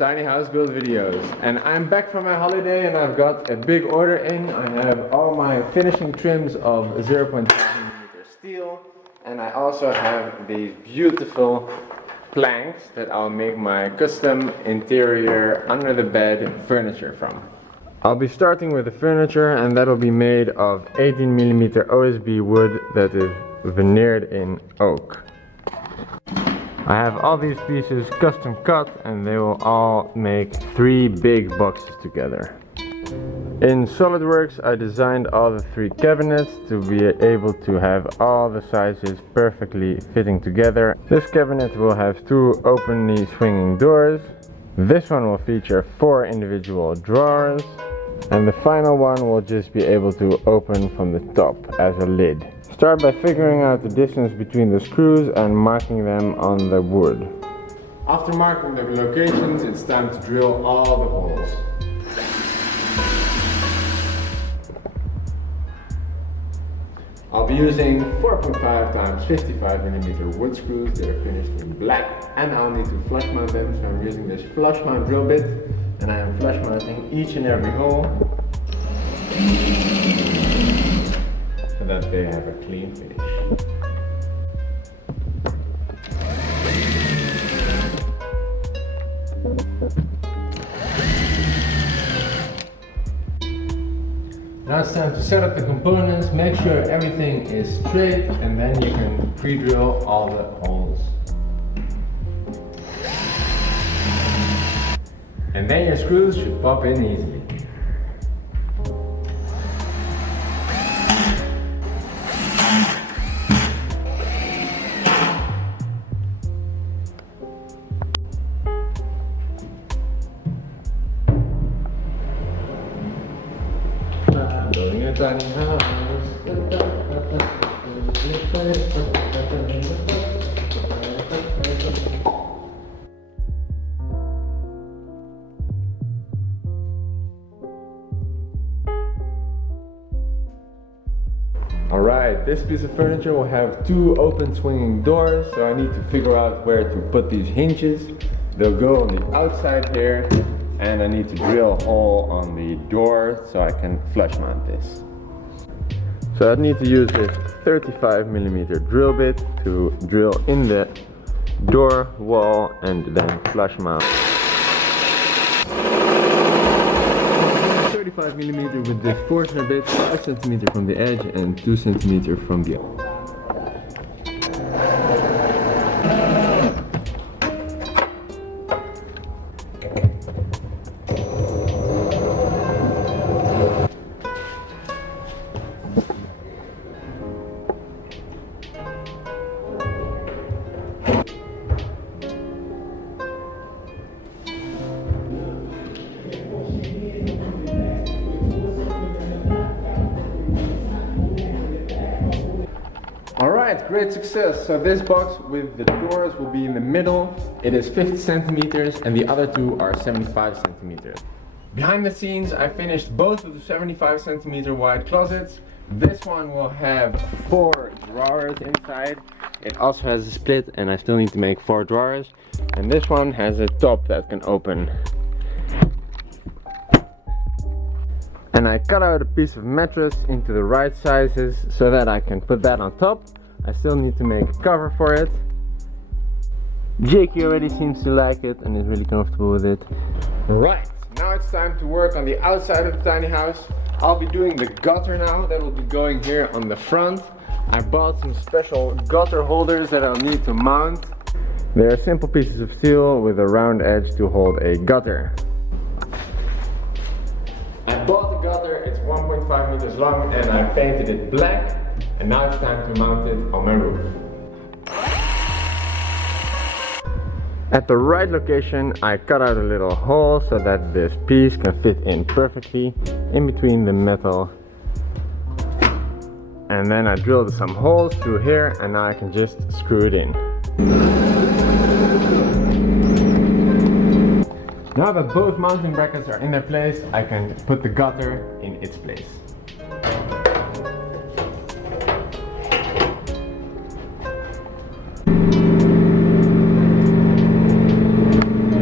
tiny house build videos, and I'm back from my holiday and I've got a big order in. I have all my finishing trims of 0.5mm steel, and I also have these beautiful planks that I'll make my custom interior under the bed furniture from. I'll be starting with the furniture, and that'll be made of 18mm OSB wood that is veneered in oak. I have all these pieces custom cut, and they will all make 3 big boxes together. In SolidWorks I designed all the 3 cabinets to be able to have all the sizes perfectly fitting together. This cabinet will have 2 openly swinging doors. This one will feature 4 individual drawers. And the final one will just be able to open from the top as a lid. Start by figuring out the distance between the screws and marking them on the wood. After marking the locations, it's time to drill all the holes. I'll be using 4.5 times 55mm wood screws that are finished in black, and I'll need to flush mount them, so I'm using this flush mount drill bit. And I am flush mounting each and every hole so that they have a clean finish. Now it's time to set up the components, make sure everything is straight, and then you can pre-drill all the holes. And then your screws should pop in easily. Building a tiny house. Alright, this piece of furniture will have 2 open swinging doors, so I need to figure out where to put these hinges. They'll go on the outside here, and I need to drill a hole on the door so I can flush mount this. So I need to use this 35mm drill bit to drill in the door wall and then flush mount. 35mm with this Forstner bit, 5cm from the edge and 2cm from the other. Alright, great success. So this box with the doors will be in the middle. It is 50 centimeters and the other 2 are 75 centimeters. Behind the scenes I finished both of the 75 centimeter wide closets. This one will have 4 drawers inside. It also has a split, and I still need to make 4 drawers. And this one has a top that can open. And I cut out a piece of mattress into the right sizes so that I can put that on top. I still need to make a cover for it. Jakey already seems to like it and is really comfortable with it. Right, now it's time to work on the outside of the tiny house. I'll be doing the gutter now. That will be going here on the front. I bought some special gutter holders that I'll need to mount. They are simple pieces of steel with a round edge to hold a gutter. I bought the gutter, it's 1.5 meters long, and I painted it black, and now it's time to mount it on my roof. At the right location I cut out a little hole so that this piece can fit in perfectly in between the metal. And then I drilled some holes through here, and now I can just screw it in. Now that both mounting brackets are in their place, I can put the gutter in its place.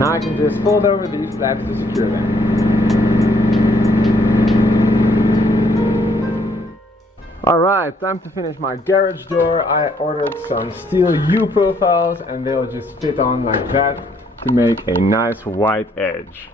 Now I can just fold over these flaps to secure them. Alright, time to finish my garage door. I ordered some steel U profiles and they'll just fit on like that to make a nice white edge.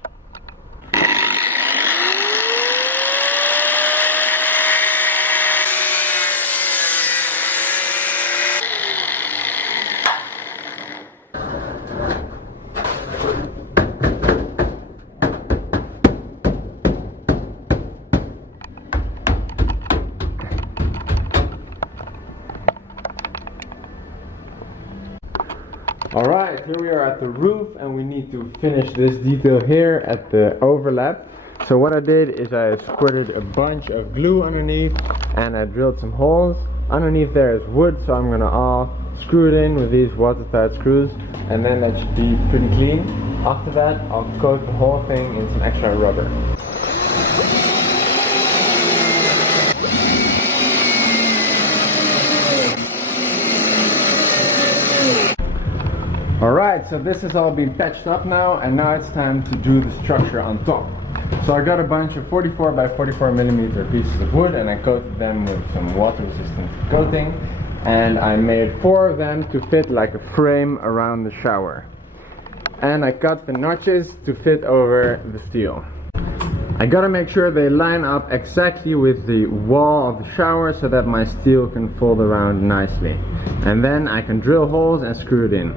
Alright, here we are at the roof and we need to finish this detail here at the overlap. So what I did is I squirted a bunch of glue underneath and I drilled some holes. Underneath there is wood, so I'm gonna all screw it in with these watertight screws and then that should be pretty clean. After that I'll coat the whole thing in some extra rubber. Alright, so this has all been patched up now and now it's time to do the structure on top. So I got a bunch of 44 by 44 millimeter pieces of wood and I coated them with some water resistant coating and I made 4 of them to fit like a frame around the shower. And I cut the notches to fit over the steel. I gotta make sure they line up exactly with the wall of the shower so that my steel can fold around nicely. And then I can drill holes and screw it in.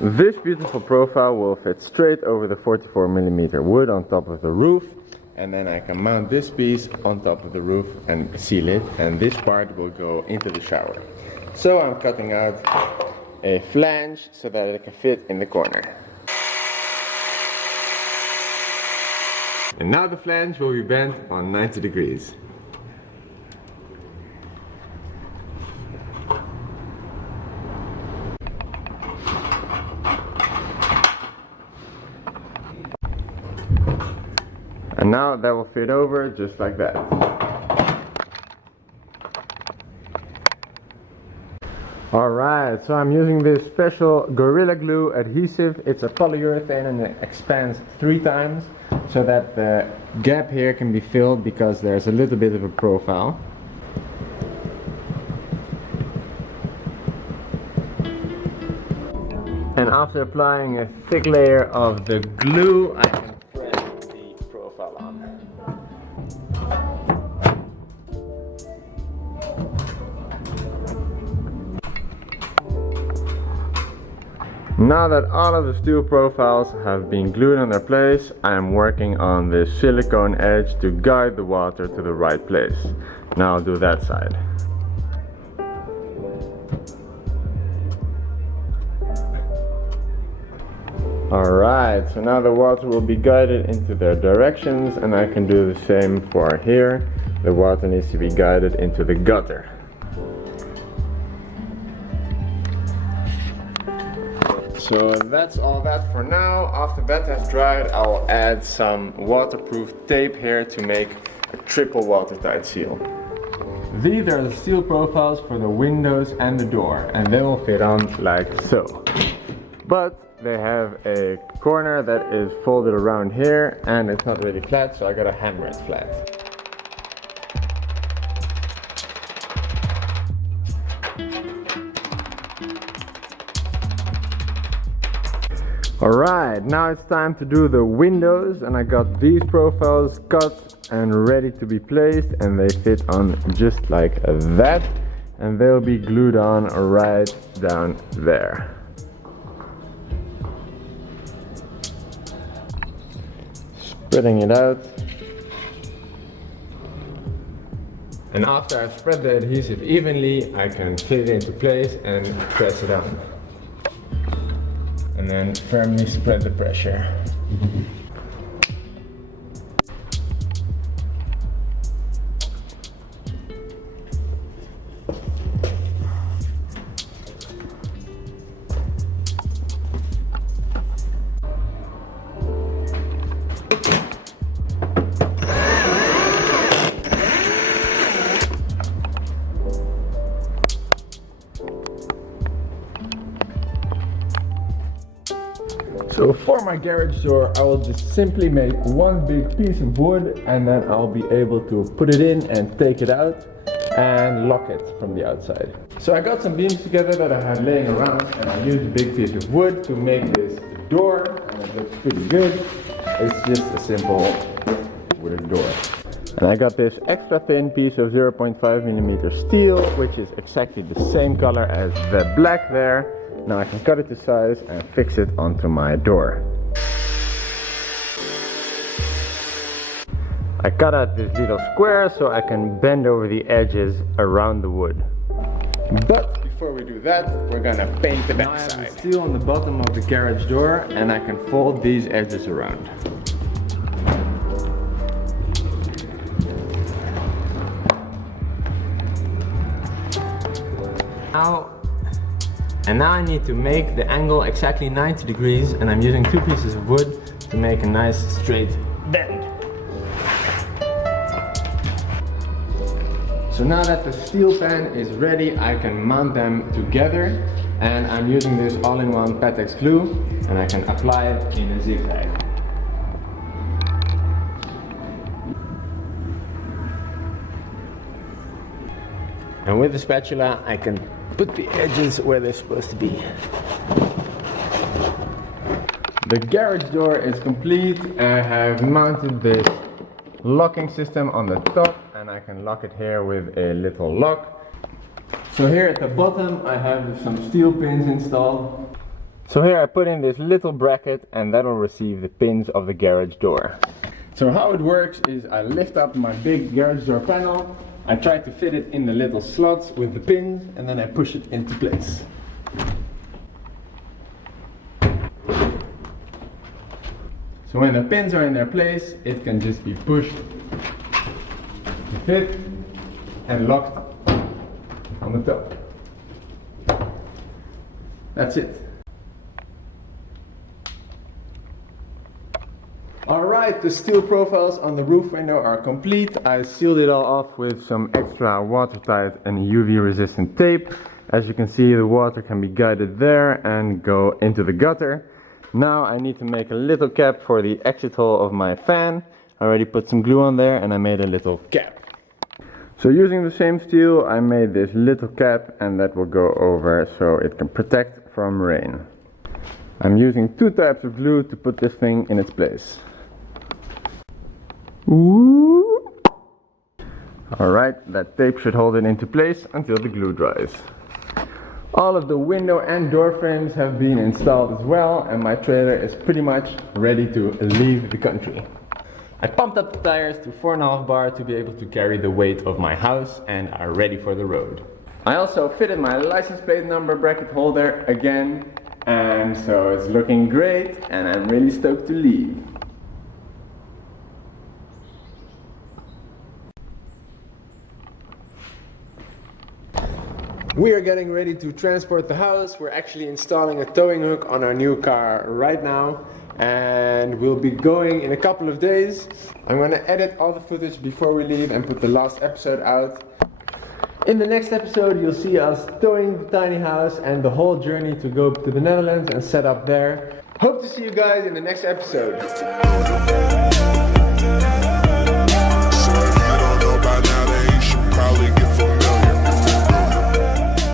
This beautiful profile will fit straight over the 44 millimeter wood on top of the roof, and then I can mount this piece on top of the roof and seal it, and this part will go into the shower. So I'm cutting out a flange so that it can fit in the corner. And now the flange will be bent on 90 degrees. And now that will fit over just like that. Alright, so I'm using this special Gorilla Glue adhesive. It's a polyurethane and it expands 3 times so that the gap here can be filled because there's a little bit of a profile. And after applying a thick layer of the glue, I can press the profile on. Now that all of the steel profiles have been glued on their place, I am working on this silicone edge to guide the water to the right place. Now I'll do that side. Alright, so now the water will be guided into their directions and I can do the same for here. The water needs to be guided into the gutter. So that's all that for now. After that has dried, I will add some waterproof tape here to make a triple watertight seal. These are the steel profiles for the windows and the door, and they will fit on like so. But they have a corner that is folded around here and it's not really flat, so I gotta hammer it flat. Alright, now it's time to do the windows, and I got these profiles cut and ready to be placed, and they fit on just like that, and they'll be glued on right down there. Spreading it out. And after I've spread the adhesive evenly, I can fit it into place and press it on. And then firmly spread the pressure. So for my garage door, I will just simply make one big piece of wood, and then I'll be able to put it in and take it out and lock it from the outside. So I got some beams together that I had laying around, and I used a big piece of wood to make this door, and it looks pretty good. It's just a simple wooden door. And I got this extra thin piece of 0.5mm steel, which is exactly the same color as the black there. Now I can cut it to size and fix it onto my door. I cut out this little square so I can bend over the edges around the wood. But before we do that, we're gonna paint the backside. Now I have the steel on the bottom of the garage door, and I can fold these edges around. Now I need to make the angle exactly 90 degrees, and I'm using 2 pieces of wood to make a nice straight bend. So now that the steel pan is ready, I can mount them together, and I'm using this all-in-one Patex glue, and I can apply it in a zigzag. And with the spatula I can put the edges where they're supposed to be. The garage door is complete. I have mounted this locking system on the top, and I can lock it here with a little lock. So here at the bottom I have some steel pins installed. So here I put in this little bracket, and that will receive the pins of the garage door. So how it works is I lift up my big garage door panel, I try to fit it in the little slots with the pins, and then I push it into place. So when the pins are in their place, it can just be pushed to fit and locked on the top. That's it. Alright, the steel profiles on the roof window are complete. I sealed it all off with some extra watertight and UV resistant tape. As you can see, the water can be guided there and go into the gutter. Now I need to make a little cap for the exit hole of my fan. I already put some glue on there, and I made a little cap. So using the same steel, I made this little cap, and that will go over so it can protect from rain. I'm using 2 types of glue to put this thing in its place. Alright, that tape should hold it into place until the glue dries. All of the window and door frames have been installed as well, and my trailer is pretty much ready to leave the country. I pumped up the tires to 4.5 bar to be able to carry the weight of my house, and are ready for the road. I also fitted my license plate number bracket holder again, and so it's looking great, and I'm really stoked to leave. We are getting ready to transport the house. We're actually installing a towing hook on our new car right now, and we'll be going in a couple of days. I'm going to edit all the footage before we leave and put the last episode out. In the next episode you'll see us towing the tiny house and the whole journey to go to the Netherlands and set up there. Hope to see you guys in the next episode.